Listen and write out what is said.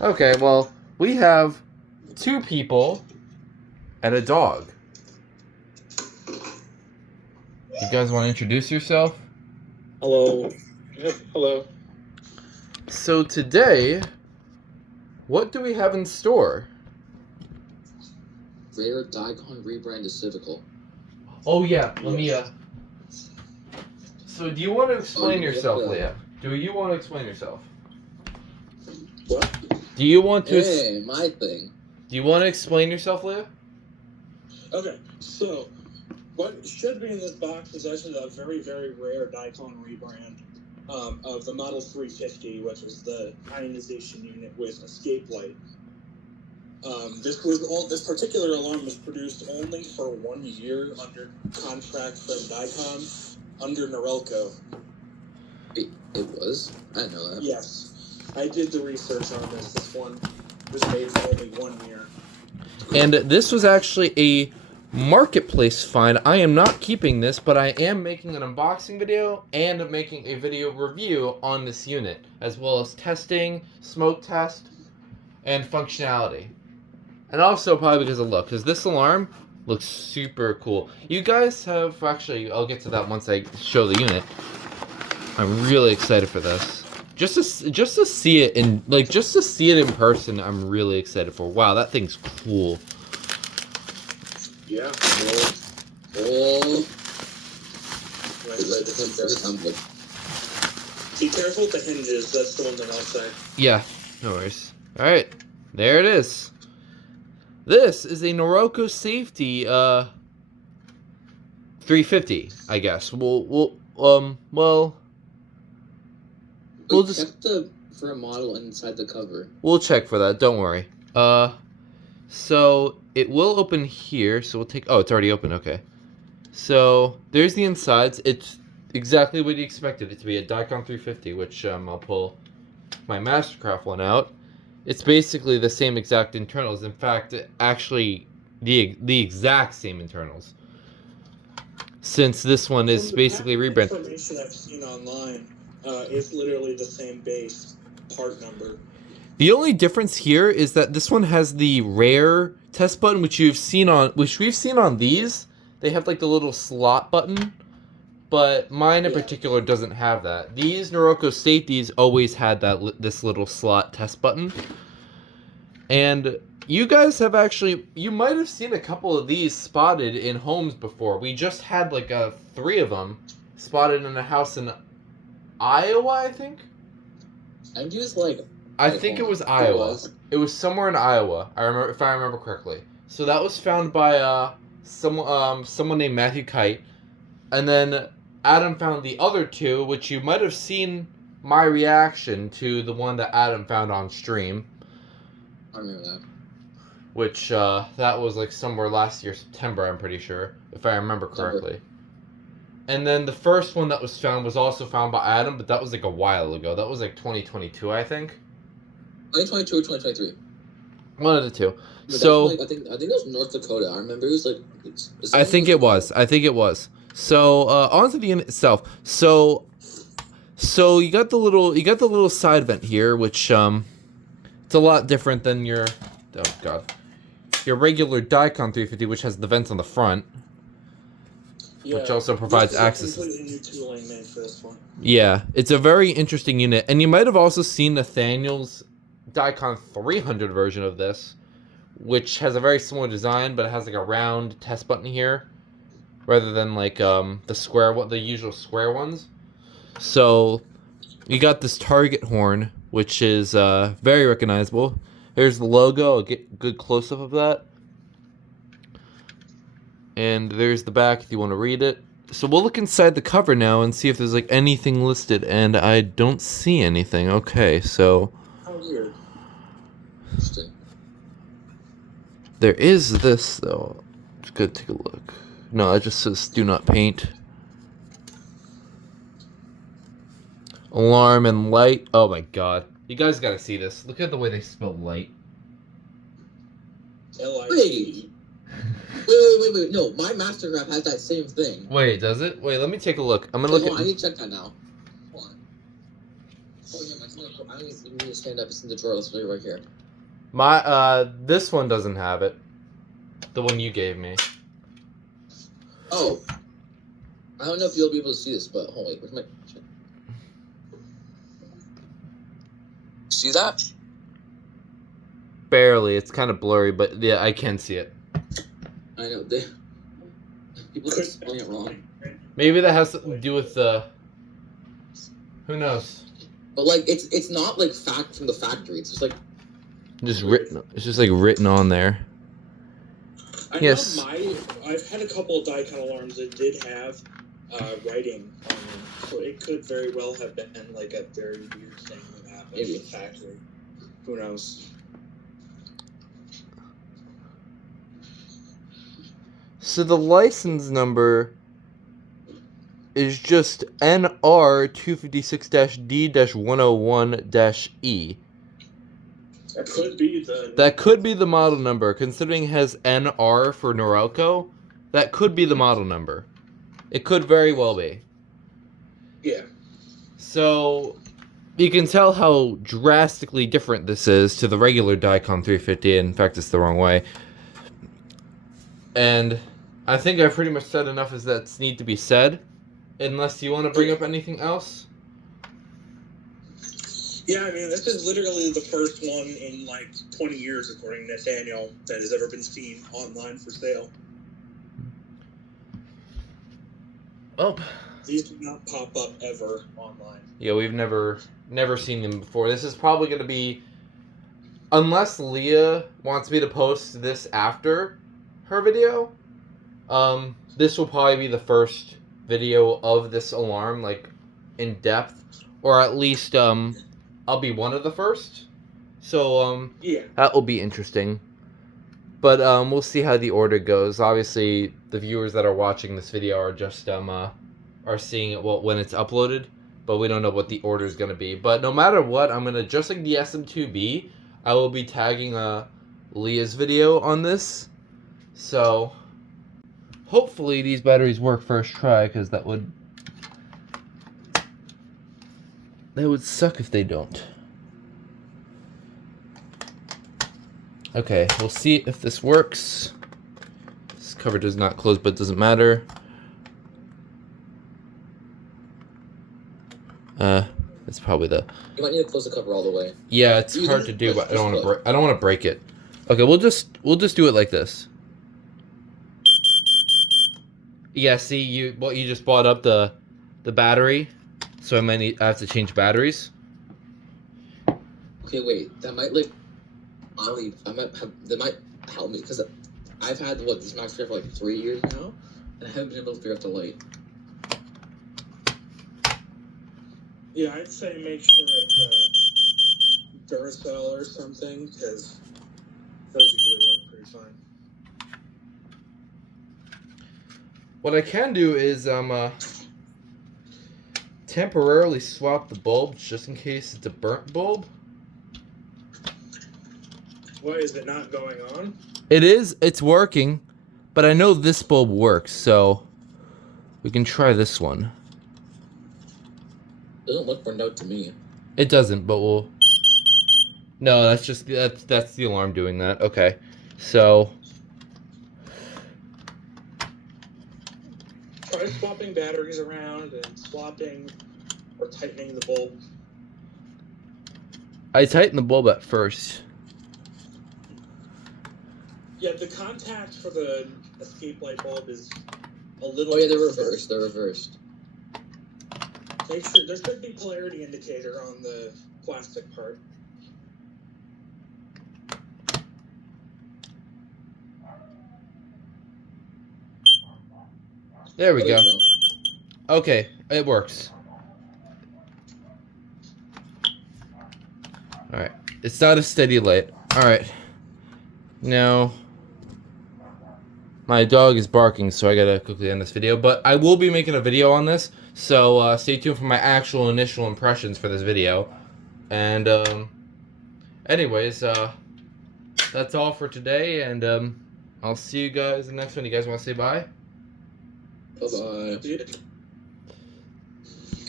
Okay, well, we have 2 people and a dog. You guys want to introduce yourself? Hello. Yep, hello. So today, what do we have in store? Rare Dicon rebranded Civical. Oh yeah, let me So do you want to explain yeah, yourself, yeah. Leah? Do you want to explain yourself? What? Do you want to Hey, my thing. Do you want to explain yourself, Leah? Okay, so what should be in this box is actually a very, very rare Dicon rebrand of the Model 350, which is the ionization unit with escape light. This particular alarm was produced only for 1 year under contract from Dicon under Norelco. It was? I didn't know that. Yes, I did the research on this. This one was made for only 1 year. And this was actually a marketplace find. I am not keeping this, but I am making an unboxing video and making a video review on this unit, as well as testing, smoke test, and functionality. And also probably because of look, because this alarm looks super cool. You guys have actually, I'll get to that once I show the unit. I'm really excited for this. Just to see it in person, I'm really excited for. Wow, that thing's cool. Yeah. Oh. Be careful with the hinges. That's the one that I'll say. Yeah, no worries. All right, there it is. This is a Norelco Safety 350, I guess. We'll just check the for a model inside the cover. We'll check for that. Don't worry. So it will open here. So we'll take. Oh, it's already open. Okay. So there's the insides. It's exactly what you expected it to be, a Dicon 350, which I'll pull my Mastercraft one out. It's basically the same exact internals. In fact, actually, the exact same internals. Since this one is basically rebranded. Information I've seen online, it's literally the same base part number. The only difference here is that this one has the rare test button, which we've seen on these. They have like the little slot button, but mine in particular doesn't have that. These Norelco Safeties always had this little slot test button. And you guys have you might have seen a couple of these spotted in homes before. We just had like 3 of them spotted in a house in Iowa, I think. And use like. I think it was Iowa. It was somewhere in Iowa. If I remember correctly. So that was found by someone named Matthew Kite, and then Adam found the other 2, which you might have seen my reaction to the one that Adam found on stream. I remember that. Which that was like somewhere last year, September, I'm pretty sure, if I remember correctly. And then the first one that was found was also found by Adam, but that was like a while ago. That was like 2022, I think. 2022 or 2023. One of the 2. But so like, I think it was North Dakota. I remember it was like. I think it was. So onto the unit itself. So you got the little side vent here, which it's a lot different than your regular Dicon 350, which has the vents on the front. Which also provides access. Completely new tooling made for this one. Yeah, it's a very interesting unit, and you might have also seen Nathaniel's Dicon 300 version of this, which has a very similar design, but it has like a round test button here, rather than like the usual square ones. So you got this target horn, which is very recognizable. Here's the logo. I'll get a good close up of that. And there's the back if you want to read it. So we'll look inside the cover now and see if there's like anything listed, and I don't see anything. Okay, so How weird. Interesting. There is this though. It's good to take a look. No, it just says do not paint. Alarm and light. Oh my god. You guys gotta see this. Look at the way they spell light. L-I-T. Wait. No, my Mastercraft has that same thing. Wait, does it? Wait, let me take a look. I'm gonna look I at. need to check that now. Hold on. Oh, yeah, my I need to stand up. It's in the drawer. Let's put it right here. This one doesn't have it. The one you gave me. Oh. I don't know if you'll be able to see this, but hold on, where's my... See that? Barely. It's kind of blurry, but yeah, I can see it. I know. People are spelling it wrong. Maybe that has something to do with the... Who knows? But like, it's not like fact from the factory. It's just like... Just written. It's just like written on there. I Yes. know I've had a couple of Dicon alarms that did have writing on them, so it could very well have been like a very weird thing that happened Maybe. in the factory. Who knows? So the license number is just NR256-D-101-E. That could be the model number, considering it has NR for Norelco. That could be the model number. It could very well be. Yeah. So you can tell how drastically different this is to the regular Dicon 350. In fact, it's the wrong way. And I think I've pretty much said enough as that's need to be said. Unless you want to bring up anything else? Yeah, I mean, this is literally the first one in like 20 years, according to Nathaniel, that has ever been seen online for sale. Oh. These do not pop up ever online. Yeah, we've never seen them before. This is probably going to be, unless Leah wants me to post this after her video, this will probably be the first video of this alarm, like, in depth, or at least, I'll be one of the first. So, yeah, that will be interesting. But, we'll see how the order goes. Obviously, the viewers that are watching this video are just, are seeing it when it's uploaded, but we don't know what the order is going to be. But no matter what, I'm going to, just like the SM2B, I will be tagging, Leah's video on this. So, hopefully these batteries work first try, because that would suck if they don't. Okay, we'll see if this works. This cover does not close, but it doesn't matter. It's probably the... You might need to close the cover all the way. Yeah, it's hard to do, but I don't want to break it. Okay, we'll just do it like this. Yeah, see, you just bought up the battery, so I have to change batteries. Okay, wait, that might like, honestly, that might help me, because I've had this Max for like 3 years now, and I haven't been able to figure out the light. Yeah, I'd say make sure it's Duracell or something, because those usually work pretty fine. What I can do is temporarily swap the bulbs just in case it's a burnt bulb. Why is it not going on? It's working, but I know this bulb works, so we can try this one. Doesn't look burned out to me. It doesn't, but we'll... No, that's just that's the alarm doing that. Okay, so try swapping batteries around and swapping or tightening the bulb. I tightened the bulb at first. Yeah, the contact for the escape light bulb is a little... Oh yeah, they're reversed. They're reversed. Make sure there should be polarity indicator on the plastic part. There we go. Okay, it works. Alright, it's not a steady light. Alright. Now, my dog is barking, so I gotta quickly end this video. But I will be making a video on this, so stay tuned for my actual initial impressions for this video. And, anyways, that's all for today, and, I'll see you guys in the next one. You guys want to say bye? Bye-bye.